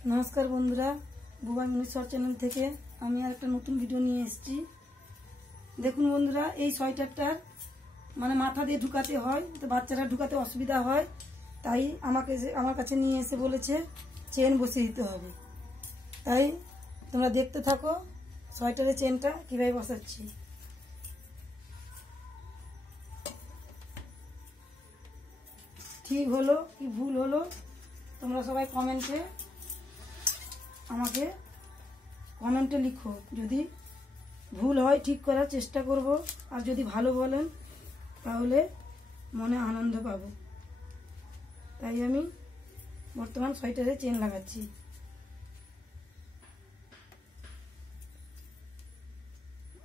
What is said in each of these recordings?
नमस्कार बंधुरा बुबाई मनीश्वर चैनल থেকে আমি আর একটা নতুন ভিডিও নিয়ে এসেছি। দেখুন বন্ধুরা, এই সোয়েটারটার মানে মাথা দিয়ে ঢুকাতে হয়, তো বাচ্চারা ঢুকাতে অসুবিধা হয়, তাই আমার কাছে নিয়ে এসে বলেছে চেন বসিয়ে দিতে হবে। তাই তোমরা দেখতে থাকো সোয়েটারের চেনটা কিভাবে বসাচ্ছি। ঠিক হলো কি ভুল হলো তোমরা সবাই আমাকে কমেন্টে লিখো। যদি ভুল হয় ঠিক করার চেষ্টা করব, আর যদি ভালো বলেন তাহলে মনে আনন্দ পাবো। তাই আমি বর্তমান সোয়েটারে চেন লাগাচ্ছি।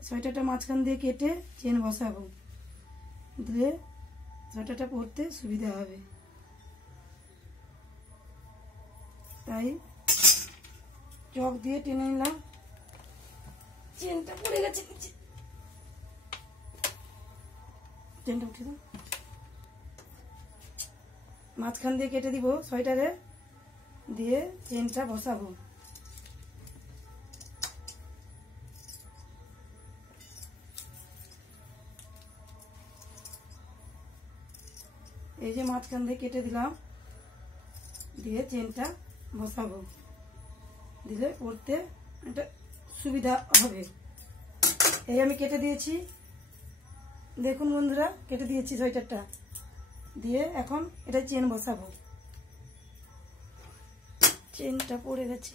সোয়েটারটা মাঝখান দিয়ে কেটে চেন বসাবো, দিলে সোয়েটারটা পরতে সুবিধা হবে। তাই চক দিয়ে টেনে নিলাম, চেনটা পড়ে গেছে নিচে, চেনটা উঠে দাও। মাঝখান দিয়ে কেটে দিব সোয়েটারে, দিয়ে চেনটা বসাবো। এই যে মাঝখান দিয়ে কেটে দিলাম, দিয়ে চেনটা বসাবো, দিলে পড়তে একটা সুবিধা হবে। এই আমি কেটে দিয়েছি, দেখুন বন্ধুরা কেটে দিয়েছি সোয়েটারটা, দিয়ে এখন এটা চেন বসাবো। চেনটা পড়ে গেছে,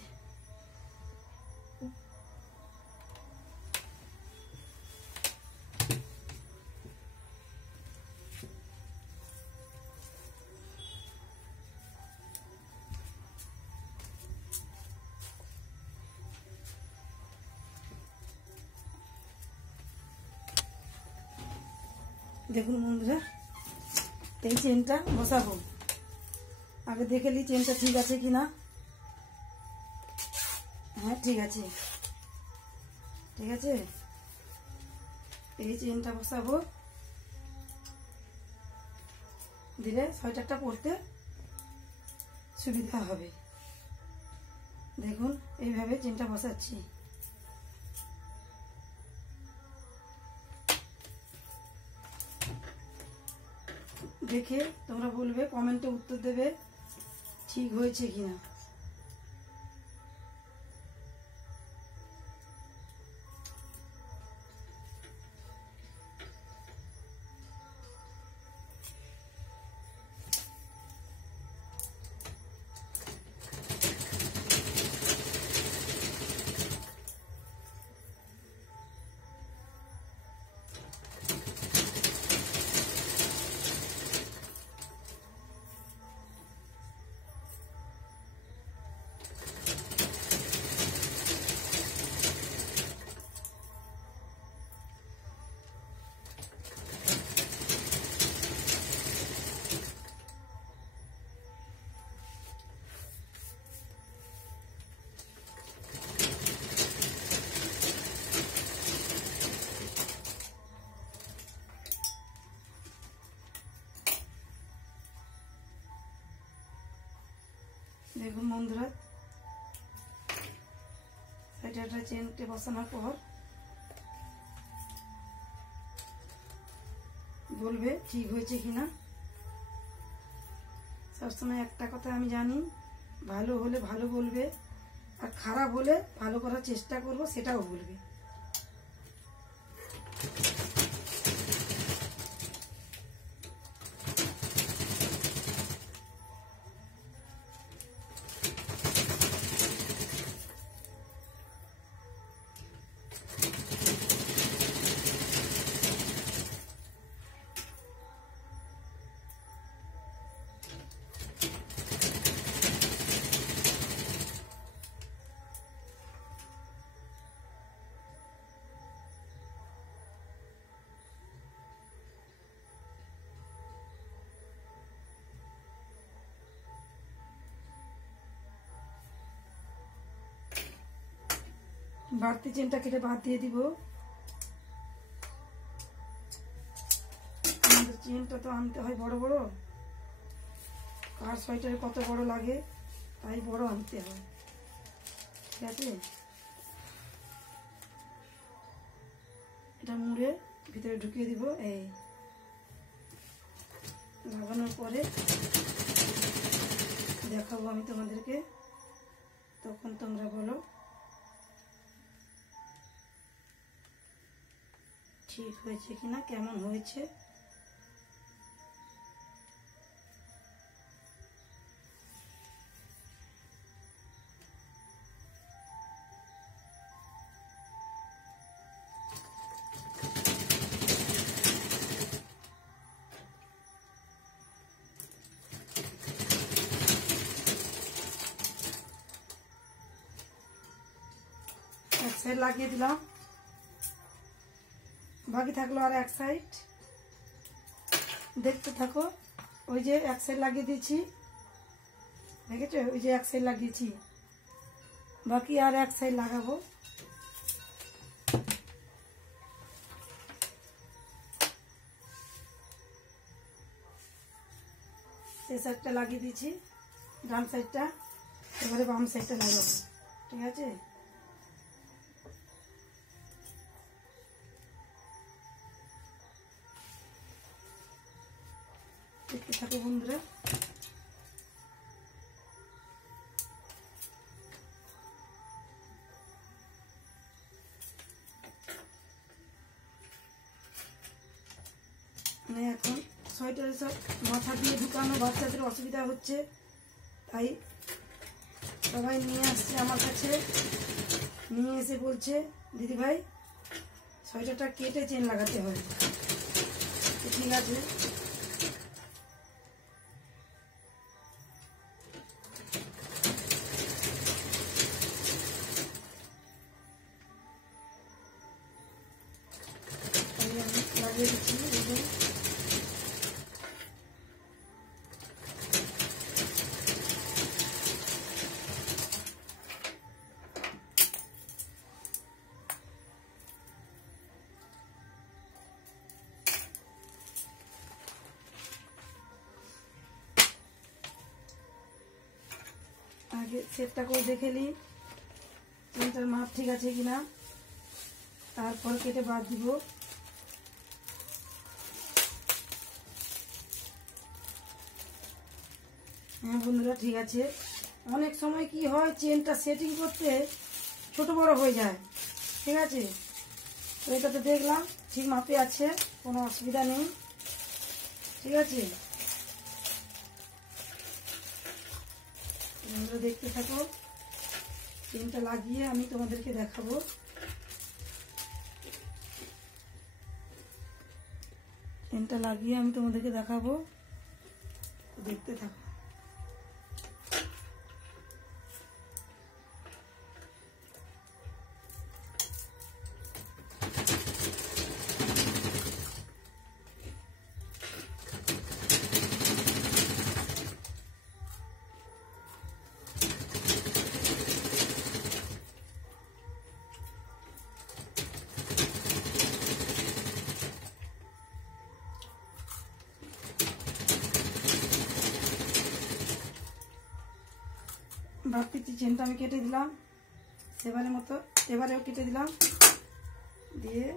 দেখুন বন্ধুরা এই চেনটা বসাবো। আগে দেখে নি চেনটা ঠিক আছে কিনা। হ্যাঁ ঠিক আছে, ঠিক আছে। এই চেনটা বসাবো, দিলে সোয়েটারটা পরতে সুবিধা হবে। দেখুন এইভাবে চেনটা বসাচ্ছি। দেখে তোমরা বলবে, কমেন্টে উত্তর দেবে ঠিক হয়েছে কিনা। দেখুন বন্ধুরা, সোয়েটারটা চেনটা বসানোর পর বলবে ঠিক হয়েছে কিনা। সবসময় একটা কথা আমি জানি, ভালো হলে ভালো বলবে, আর খারাপ হলে ভালো করার চেষ্টা করব সেটাও বলবে। বাড়তি চেনটা কেটে বাদ দিয়ে দিব। আমাদের চেনটা তো আনতে হয় বড় বড়, কার সোয়েটারে কত বড় লাগে তাই বড় আনতে হয়। ঠিক আছে, এটা মুড়ে ভিতরে ঢুকিয়ে দিব। এই লাগানোর পরে দেখাবো আমি তোমাদেরকে, তখন তোমরা বলো ঠিক হয়েছে কিনা, কেমন হয়েছে। এক সাইড লাগিয়ে দিলাম, বাকি থাকলো আর এক সাইড। দেখতে থাকো, ওই যে এক সাইড লাগিয়ে দিয়েছি, দেখেছো, ওই যে এক সাইড লাগিয়েছি, বাকি আর এক সাইড লাগাবো। এই সাইডটা লাগিয়ে দিয়েছি, ডান সাইডটা, এবারে বাম সাইডটা লাগাবো। ঠিক আছে, দেখতে থাকো বন্ধুরা। মানে এখন সোয়েটারের সব মাথা দিয়ে ঢুকানো বাচ্চাদের অসুবিধা হচ্ছে, তাই সবাই নিয়ে আসছে আমার কাছে। নিয়ে এসে বলছে দিদি ভাই সোয়েটারটা কেটে চেন লাগাতে হয়। ঠিক আছে, লাগিয়ে দিচ্ছি। আগে সেটটা করে দেখে নিই চেনটার মাপ ঠিক আছে কিনা, তারপর কেটে বাদ দিব। হ্যাঁ বন্ধুরা, ঠিক আছে। অনেক সময় কি হয়, চেনটা সেটিং করতে ছোট বড় হয়ে যায়। ঠিক আছে, তো এটাতে দেখলাম ঠিক মাপে আছে, কোনো অসুবিধা নেই। ঠিক আছে, তোমরা দেখতে থাকো, চেনটা লাগিয়ে আমি তোমাদেরকে দেখাবো। চেনটা লাগিয়ে আমি তোমাদেরকে দেখাবো, দেখতে থাকো। বাড়তি চেনটা আমি কেটে দিলাম সেবারের মতো, এবারেও কেটে দিলাম, দিয়ে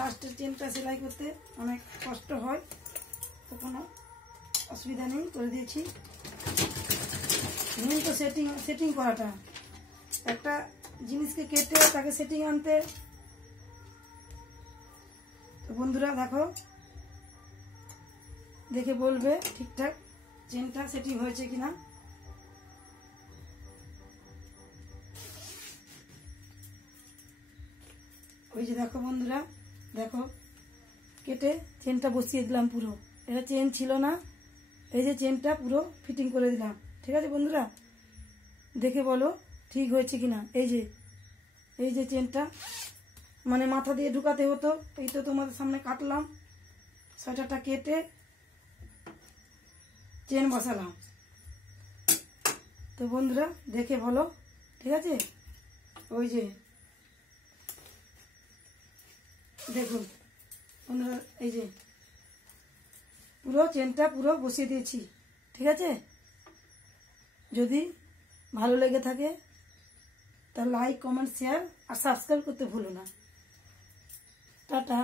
লাস্টের চেনটা সেলাই করতে অনেক কষ্ট হয়, তো কোনো অসুবিধা নেই, করে দিয়েছি। মেন তো সেটিং করাটা, একটা জিনিসকে কেটে তাকে সেটিং আনতে। তো বন্ধুরা দেখো, দেখে বলবে ঠিকঠাক চেনটা সেটিং হয়েছে কিনা। ওই যে দেখো বন্ধুরা, দেখো কেটে চেনটা বসিয়ে দিলাম পুরো। এটা চেন ছিল না, এই যে চেনটা পুরো ফিটিং করে দিলাম। ঠিক আছে বন্ধুরা, দেখে বলো ঠিক হয়েছে কিনা। এই যে চেনটা মানে মাথা দিয়ে ঢুকাতে হতো, এই তো তোমাদের সামনে কাটলাম, সোয়েটারটা কেটে চেন বসালাম। তো বন্ধুরা দেখে বলো ঠিক আছে। ওই যে দেখুন বন্ধুরা, এই যে পুরো চেনটা পুরো বসিয়ে দিয়েছি। ঠিক আছে, যদি ভালো লেগে থাকে তা লাইক, কমেন্ট, শেয়ার আর সাবস্ক্রাইব করতে ভুলো না। টাটা।